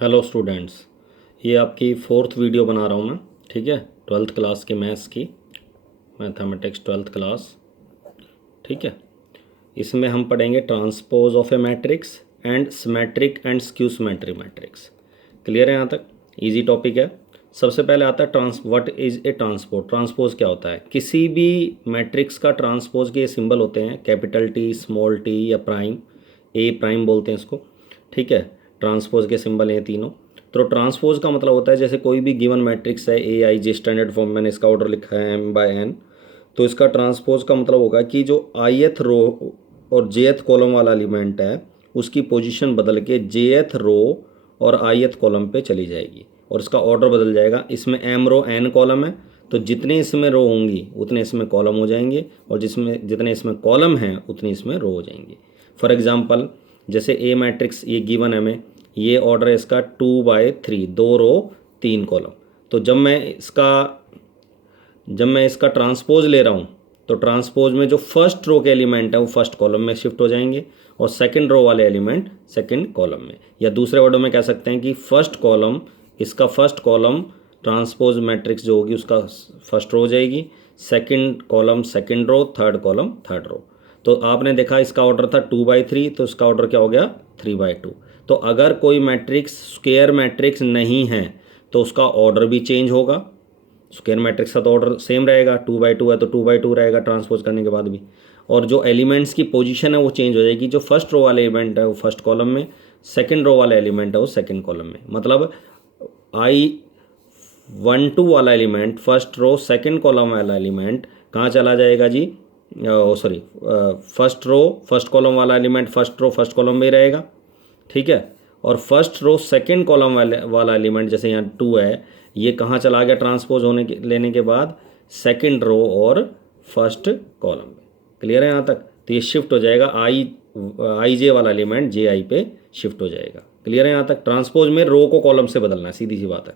Hello students, ये आपकी fourth video बना रहा हूँ मैं। ठीक है, ट्वेल्थ क्लास की मैथ्स की, मैथमेटिक्स ट्वेल्थ क्लास। ठीक है, इसमें हम पढ़ेंगे transpose of A matrix and symmetric and skew symmetric matrix. Clear है यहाँ तक? इजी टॉपिक है। सबसे पहले आता है what is A transpose. Transpose क्या होता है? किसी भी मैट्रिक्स का ट्रांसपोज के सिंबल होते हैं, कैपिटल टी, स्मॉल टी या प्राइम, ए प्राइम बोलते हैं इसको। ठीक है, ट्रांसपोज के सिंबल हैं तीनों। तो ट्रांसपोज का मतलब होता है जैसे कोई भी गिवन मैट्रिक्स है, ए आई जे स्टैंडर्ड फॉर्म, मैंने इसका ऑर्डर लिखा है एम बाय एन। तो इसका ट्रांसपोज का मतलब होगा कि जो आईएथ रो और जेएथ कॉलम वाला एलिमेंट है उसकी पोजीशन बदल के जेएथ रो और आईएथ कॉलम पे चली जाएगी और इसका ऑर्डर बदल जाएगा। इसमें एम रो एन कॉलम है, तो जितने इसमें रो होंगी उतने इसमें कॉलम हो जाएंगे, और जितने इसमें कॉलम हैं उतनी इसमें रो हो जाएंगी। फॉर एग्जांपल, जैसे ए मैट्रिक्स ये गिवन है हमें, ये ऑर्डर है इसका 2/3, 2 रो 3 कॉलम। तो जब मैं इसका ट्रांसपोज ले रहा हूँ तो ट्रांसपोज में जो फर्स्ट रो के एलिमेंट है वो फर्स्ट कॉलम में शिफ्ट हो जाएंगे और सेकंड रो वाले एलिमेंट सेकंड कॉलम में। या दूसरे वर्डों में कह सकते हैं कि फर्स्ट कॉलम, इसका फर्स्ट कॉलम ट्रांसपोज मैट्रिक्स जो होगी उसका फर्स्ट रो हो जाएगी, second column second row, third column third row. तो आपने देखा इसका ऑर्डर था 2/3, तो इसका ऑर्डर क्या हो गया 3/2। तो अगर कोई मैट्रिक्स स्क्वायर मैट्रिक्स नहीं है तो उसका ऑर्डर भी चेंज होगा। स्क्वायर मैट्रिक्स का तो ऑर्डर सेम रहेगा, 2/2 है तो 2/2 रहेगा ट्रांसपोज करने के बाद भी। और जो एलिमेंट्स की पोजीशन है वो चेंज हो जाएगी। जो फर्स्ट रो वाले एलिमेंट है वो फर्स्ट कॉलम में, सेकंड रो वाला एलिमेंट है वो सेकंड कॉलम में। मतलब I12 वाला element first row second column वाला एलिमेंट कहाँ चला जाएगा जी? Sorry, first row first column वाला element first row first column में ही रहेगा। ठीक है, और फर्स्ट रो सेकंड कॉलम वाला एलिमेंट जैसे यहाँ 2 है, ये कहाँ चला गया ट्रांसपोज होने के लेने के बाद? सेकंड रो और फर्स्ट कॉलम में। क्लियर है यहाँ तक? तो ये शिफ्ट हो जाएगा, आई जे वाला एलिमेंट जे आई पे शिफ्ट हो जाएगा। क्लियर है यहाँ तक? ट्रांसपोज में रो को कॉलम से बदलना है, सीधी सी बात है।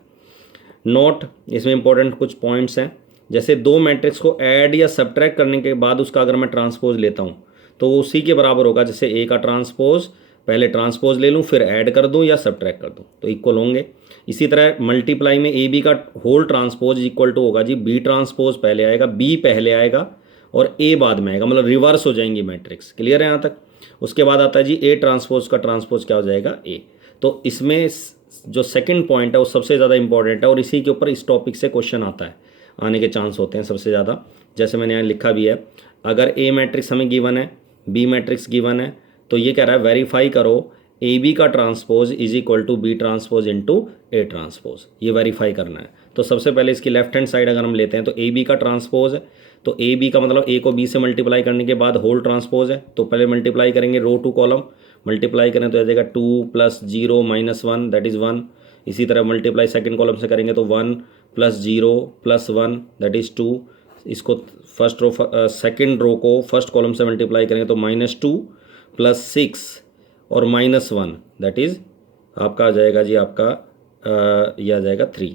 नोट, इसमें इंपॉर्टेंट कुछ पॉइंट्स हैं। जैसे दो मैट्रिक्स को ऐड या सब्ट्रैक्ट करने के बाद उसका अगर मैं ट्रांसपोज लेता हूँ तो वो उसी के बराबर होगा जैसे ए का ट्रांसपोज, पहले ट्रांसपोज ले लूँ फिर ऐड कर दूँ या सब्ट्रैक्ट कर दूँ तो इक्वल होंगे। इसी तरह मल्टीप्लाई में ए बी का होल ट्रांसपोज इक्वल टू होगा जी बी ट्रांसपोज पहले आएगा, बी पहले आएगा और ए बाद में आएगा, मतलब रिवर्स हो जाएंगी मैट्रिक्स। क्लियर है यहाँ तक? उसके बाद आता है जी ए ट्रांसपोज का ट्रांसपोज क्या हो जाएगा? ए। तो इसमें जो सेकंड पॉइंट है वो सबसे ज़्यादा इंपॉर्टेंट है और इसी के ऊपर इस टॉपिक से क्वेश्चन आता है, आने के चांस होते हैं सबसे ज़्यादा। जैसे मैंने यहाँ लिखा भी है, अगर ए मैट्रिक्स हमें गिवन है, बी मैट्रिक्स गिवन है, तो ये कह रहा है वेरीफाई करो ए बी का transpose is equal to B transpose into A transpose. ये वेरीफाई करना है। तो सबसे पहले इसकी लेफ्ट हैंड साइड अगर हम लेते हैं तो ए बी का ट्रांसपोज है, तो ए बी का मतलब ए को बी से मल्टीप्लाई करने के बाद होल ट्रांसपोज है, तो पहले मल्टीप्लाई करेंगे रो टू कॉलम, मल्टीप्लाई करें तो आ जाएगा 2 + 0 - 1 दैट इज़ 1। इसी तरह मल्टीप्लाई सेकंड कॉलम से करेंगे तो 1 + 0 + 1 दैट इज़ 2। इसको फर्स्ट रो सेकंड रो को फर्स्ट कॉलम से मल्टीप्लाई करेंगे तो -2 + 6 और -1 दैट इज़ आपका आ जाएगा जी आपका ये आ जाएगा 3।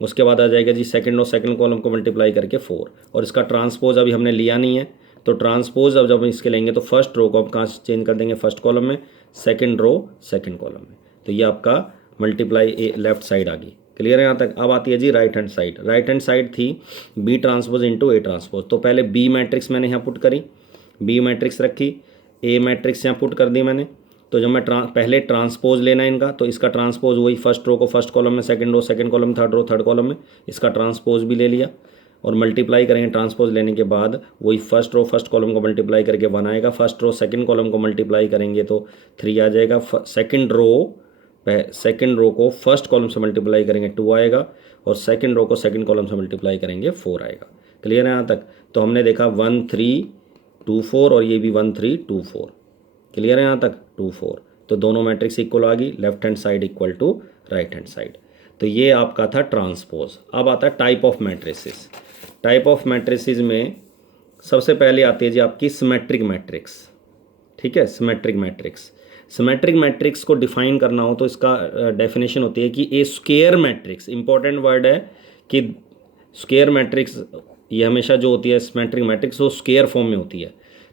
उसके बाद आ जाएगा जी सेकंड और सेकंड कॉलम को मल्टीप्लाई करके 4। और इसका ट्रांसपोज अभी हमने लिया नहीं है, तो ट्रांसपोज अब जब इसके लेंगे तो फर्स्ट रो को हम कहाँ से चेंज कर देंगे? फर्स्ट कॉलम में, सेकंड रो सेकंड कॉलम में। तो ये आपका मल्टीप्लाई लेफ्ट साइड आ गई। क्लियर है यहाँ तक? अब आती है जी right hand side. Right hand side थी B transpose into A transpose. तो पहले बी मैट्रिक्स मैंने यहाँ पुट करी, बी मैट्रिक्स रखी, ए मैट्रिक्स यहाँ पुट कर दी मैंने। तो जब मैं पहले ट्रांसपोज लेना है इनका, तो इसका ट्रांसपोज वही फर्स्ट रो को फर्स्ट कॉलम में, second row second column, third row third column में, इसका ट्रांसपोज भी ले लिया और मल्टीप्लाई करेंगे। ट्रांसपोज लेने के बाद वही फर्स्ट रो फर्स्ट कॉलम को मल्टीप्लाई करके 1 आएगा, फर्स्ट रो सेकंड कॉलम को मल्टीप्लाई करेंगे तो 3 आ जाएगा, सेकंड रो को फर्स्ट कॉलम से मल्टीप्लाई करेंगे 2 आएगा और सेकंड रो को सेकंड कॉलम से मल्टीप्लाई करेंगे 4 आएगा। क्लियर है यहाँ तक? तो हमने देखा 1 3 2 4 और ये भी 1 3 2 4। क्लियर है यहाँ तक? 2 4। तो दोनों मैट्रिक्स इक्वल आ गई, left hand side equal to right hand side. तो ये आपका था ट्रांसपोज। अब आता है type of matrices. Type of matrices में सबसे पहले आती है जी आपकी सिमेट्रिक मैट्रिक्स। ठीक है, सिमेट्रिक मैट्रिक्स। सिमेट्रिक मैट्रिक्स को डिफाइन करना हो तो इसका डेफिनेशन होती है कि a square matrix, important word है कि स्क्वायर मैट्रिक्स ये हमेशा जो होती है सिमेट्रिक मैट्रिक्स वो स्क्वायर फॉर्म में होती है।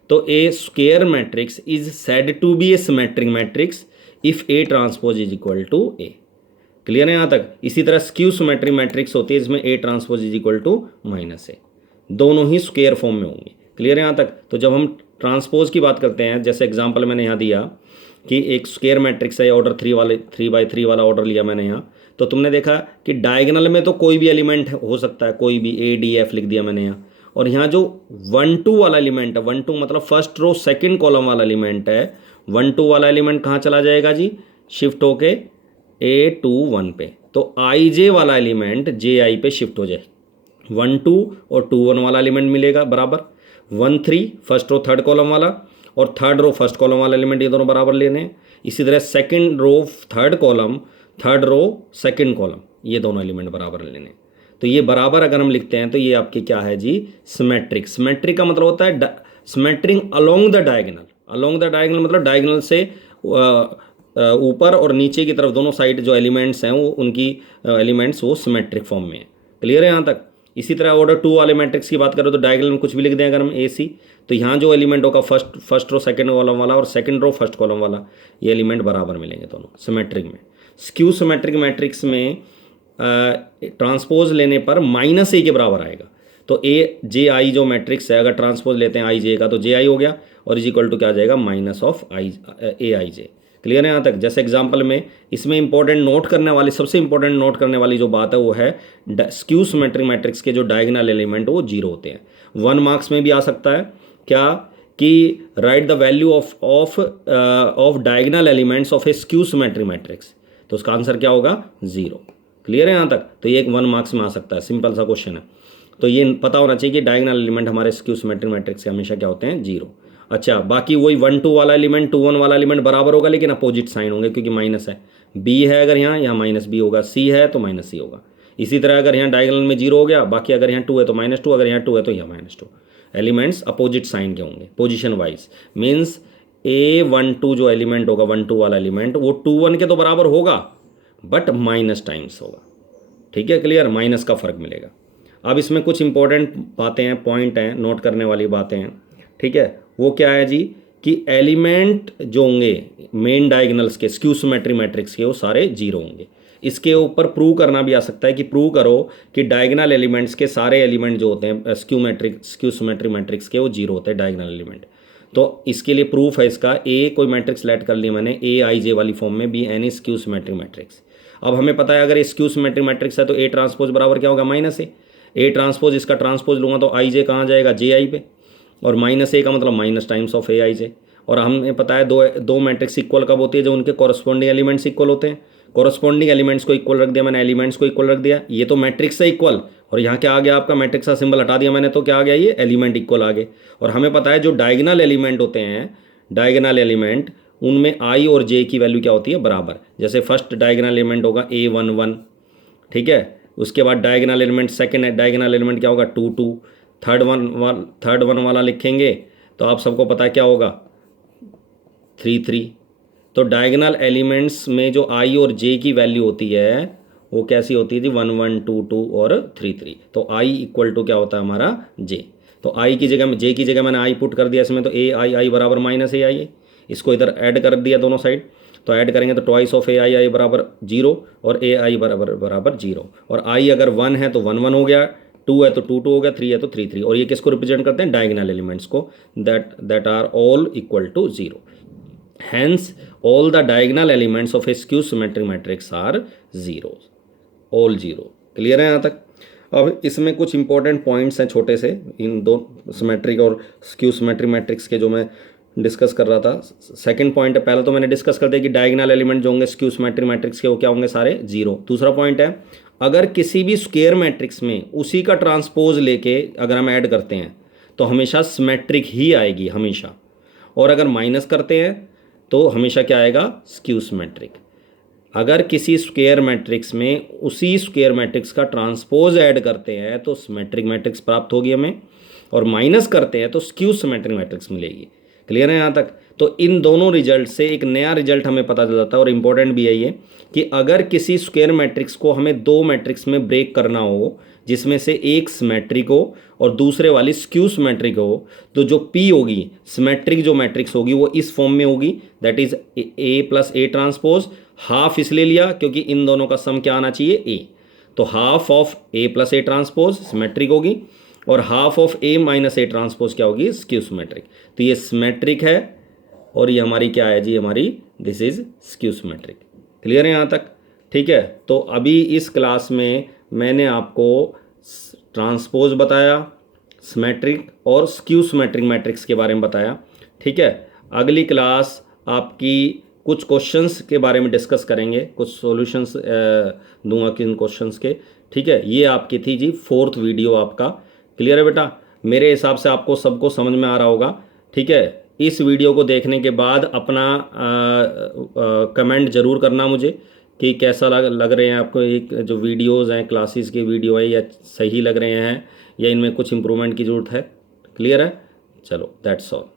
तो a square matrix is said to be a symmetric matrix if A transpose is equal to A. Clear है यहाँ तक। इसी तरह स्क्यू सिमेट्री मैट्रिक्स होती है, इसमें A transpose is equal to minus A, दोनों ही स्क्वायर फॉर्म में होंगे। क्लियर है यहाँ तक। तो जब हम ट्रांसपोज की बात करते हैं, जैसे एग्जांपल मैंने यहाँ दिया कि एक स्क्वायर मैट्रिक्स है, ऑर्डर 3x3 वाला ऑर्डर लिया मैंने यहाँ, तो तुमने देखा कि डायगोनल में तो कोई भी एलिमेंट हो सकता है, कोई भी ए डी एफ लिख दिया मैंने यहाँ, और यहाँ जो 1 2 वाला एलिमेंट है, 1 2 मतलब फर्स्ट रो सेकंड कॉलम वाला एलिमेंट है, 1 2 वाला एलिमेंट कहाँ चला जाएगा जी, शिफ्ट होके A21 पे, तो आई जे वाला एलिमेंट जे आई पे शिफ्ट हो जाए, 1 2 और 2 1 वाला एलिमेंट मिलेगा बराबर, 1 3 फर्स्ट रो थर्ड कॉलम वाला और थर्ड रो फर्स्ट कॉलम वाला एलिमेंट, ये दोनों बराबर लेने हैं। इसी तरह second row third column, third row second column, ये दोनों एलिमेंट बराबर लेने हैं। तो ये बराबर अगर हम लिखते हैं तो ये आपकी क्या है जी, सिमेट्रिक। सिमेट्रिक का मतलब होता है symmetric along the diagonal. Along the diagonal मतलब डायगोनल से ऊपर और नीचे की तरफ दोनों साइड जो एलिमेंट्स हैं वो उनकी एलिमेंट्स वो सिमेट्रिक फॉर्म में है। क्लियर है यहाँ तक। इसी तरह ऑर्डर 2 वाले मैट्रिक्स की बात करें तो डायगोनल में कुछ भी लिख दें अगर हम ए सी, तो यहाँ जो एलिमेंट होगा फर्स्ट रो सेकंड कॉलम वाला और सेकंड रो फर्स्ट कॉलम वाला, ये एलिमेंट बराबर मिलेंगे दोनों सिमेट्रिक में। स्क्यू सिमेट्रिक मैट्रिक्स में ट्रांसपोज लेने पर माइनस ए के बराबर आएगा। तो ए जे आई जो मैट्रिक्स है, अगर ट्रांसपोज लेते हैं आई जे का तो जे आई हो गया, और इज इक्वल टू क्या आ जाएगा, minus of I A I J. Clear है यहाँ तक। जैसे एग्जांपल में इसमें इंपॉर्टेंट नोट करने वाली, सबसे इंपॉर्टेंट नोट करने वाली जो बात है वो है स्क्यू सिमेट्रिक मैट्रिक्स के जो डायगोनल एलिमेंट वो 0 होते हैं। 1 मार्क्स में भी आ सकता है क्या कि right the value of diagonal elements of a skew symmetric matrix, तो उसका आंसर क्या होगा, 0। क्लियर है यहाँ तक। तो ये 1 मार्क्स में आ सकता है, सिंपल सा क्वेश्चन है। तो ये पता होना चाहिए कि डायगोनल एलिमेंट हमारे स्क्यू सिमेट्रिक मैट्रिक्स के हमेशा क्या होते हैं, 0। अच्छा, बाकी वही 1 2 वाला एलिमेंट 2 1 वाला एलिमेंट बराबर होगा, लेकिन अपोजिट साइन होंगे क्योंकि माइनस है। बी है अगर यहाँ माइनस बी होगा, सी है तो माइनस सी होगा। इसी तरह अगर यहाँ डायगोनल में 0 हो गया, बाकी अगर यहाँ 2 है तो -2, अगर यहाँ 2 है तो यहाँ -2। एलिमेंट्स अपोजिट साइन के होंगे पोजिशन वाइज। मीन्स A12 जो एलिमेंट होगा 1 2 वाला एलिमेंट वो 2 1 के तो बराबर होगा बट माइनस टाइम्स होगा। ठीक है, क्लियर, माइनस का फर्क मिलेगा। अब इसमें कुछ इंपॉर्टेंट बातें हैं, पॉइंट हैं, नोट करने वाली बातें हैं। ठीक है, वो क्या है जी कि एलिमेंट जो होंगे मेन डायगोनल्स के स्क्यू सिमेट्रिक मैट्रिक्स के वो सारे 0 होंगे। इसके ऊपर प्रूव करना भी आ सकता है कि प्रूव करो कि डायगोनल एलिमेंट्स के सारे एलिमेंट जो होते हैं स्क्यू सिमेट्रिक मैट्रिक्स के वो 0 होते हैं डायगोनल एलिमेंट। तो इसके लिए प्रूफ है इसका, ए कोई मैट्रिक्स लेट कर लिया मैंने ए आई जे वाली फॉर्म में, be any skew symmetric matrix. अब हमें पता है अगर स्क्यू सिमेट्रिक मैट्रिक्स है तो ए ट्रांसपोज बराबर क्या होगा, माइनस ए ट्रांसपोज, इसका ट्रांसपोज लूँगा तो आई जे कहाँ जाएगा, जे आई पे, और माइनस ए का मतलब माइनस टाइम्स ऑफ ए आई जे। और हमें पता है दो मैट्रिक्स इक्वल कब होती है, जो उनके कॉरस्पॉन्डिंग एलिमेंट्स इक्वल होते हैं। कॉरस्पॉन्डिंग एलिमेंट्स को इक्वल रख दिया मैंने, एलिमेंट्स को इक्वल रख दिया, ये तो मैट्रिक्स से इक्वल, और यहाँ क्या आ गया आपका, मैट्रिक्स का सिंबल हटा दिया मैंने तो क्या आ गया, ये एलिमेंट इक्वल आ गए। और हमें पता है जो डायगोनल एलिमेंट होते हैं, डायगोनल एलिमेंट उनमें आई और जे की वैल्यू क्या होती है, बराबर। जैसे फर्स्ट डायगोनल एलिमेंट होगा A11, ठीक है, उसके बाद diagonal element second diagonal element क्या होगा 2 2, थर्ड वन वाला लिखेंगे तो आप सबको पता है क्या होगा 3 3। तो डायगोनल एलिमेंट्स में जो आई और जे की वैल्यू होती है वो कैसी होती है जी, 1 1 2 2 और 3 3। तो आई इक्वल टू क्या होता है हमारा, जे। तो आई की जगह में जे की जगह मैंने आई पुट कर दिया इसमें, तो ए आई आई बराबर माइनस ए आई। इसको इधर ऐड कर दिया दोनों साइड, तो ऐड करेंगे तो ट्वाइस ऑफ ए आई आई बराबर 0 और ए आई बराबर 0। और आई अगर 1 है तो 1 1 हो गया, 2 है तो 2 2 हो गया, 3 है तो 3 3। और ये किसको रिप्रेजेंट करते हैं, डायगोनल एलिमेंट्स को, that are all equal to 0। Hence all the diagonal elements of a skew symmetric matrix are 0, all 0। Clear है यहाँ तक। अब इसमें कुछ इंपॉर्टेंट पॉइंट्स हैं छोटे से, इन दो सिमेट्रिक और स्क्यू सिमेट्रिक मैट्रिक्स के, जो मैं डिस्कस कर रहा था। सेकंड पॉइंट है, पहले तो मैंने डिस्कस कर दिया कि डायगोनल एलिमेंट जो होंगे स्क्यू सिमेट्रिक मैट्रिक्स के वो क्या होंगे, सारे 0। दूसरा पॉइंट है, अगर किसी भी स्क्वायर मैट्रिक्स में उसी का ट्रांसपोज लेके अगर हम ऐड करते हैं तो हमेशा सिमेट्रिक ही आएगी हमेशा, और अगर माइनस करते हैं तो हमेशा क्या आएगा, स्क्यू सिमेट्रिक। अगर किसी स्क्वायर मैट्रिक्स में उसी स्क्वायर मैट्रिक्स का ट्रांसपोज ऐड करते हैं तो सिमेट्रिक मैट्रिक्स प्राप्त होगी हमें, और माइनस करते हैं तो स्क्यू सिमेट्रिक मैट्रिक्स मिलेगी। क्लियर है यहाँ तक। तो इन दोनों रिजल्ट से एक नया रिजल्ट हमें पता चल जाता है, और इम्पोर्टेंट भी है ये कि अगर किसी स्क्वायर मैट्रिक्स को हमें 2 मैट्रिक्स में ब्रेक करना हो, जिसमें से एक सिमेट्रिक हो और दूसरे वाली स्क्यू सिमेट्रिक हो, तो जो P होगी सिमेट्रिक जो मैट्रिक्स होगी वो इस फॉर्म में होगी, that is A plus A transpose. Half इसलिए लिया क्योंकि इन दोनों का सम क्या आना चाहिए, ए। तो half of A plus A transpose symmetric होगी, और half of A minus A transpose क्या होगी, स्क्यू सिमेट्रिक। तो ये सिमेट्रिक है और ये हमारी क्या है जी, हमारी this is skew symmetric. Clear है यहाँ तक? ठीक है। तो अभी इस क्लास में मैंने आपको ट्रांसपोज बताया, सिमेट्रिक और स्क्यू सिमेट्रिक मैट्रिक्स के बारे में बताया। ठीक है। अगली क्लास आपकी कुछ क्वेश्चंस के बारे में डिस्कस करेंगे, कुछ सॉल्यूशंस दूंगा किन क्वेश्चंस के। ठीक है। ये आपकी थी जी 4th वीडियो आपका। क्लियर है बेटा? मेरे हिसाब से आपको सबको समझ में आ रहा होगा। ठीक है। इस वीडियो को देखने के बाद अपना कमेंट ज़रूर करना मुझे कि कैसा लग रहे हैं आपको, एक जो वीडियोज़ हैं क्लासेस की वीडियो है, या सही लग रहे हैं या इनमें कुछ इम्प्रूवमेंट की ज़रूरत है। क्लियर है? चलो दैट्स ऑल।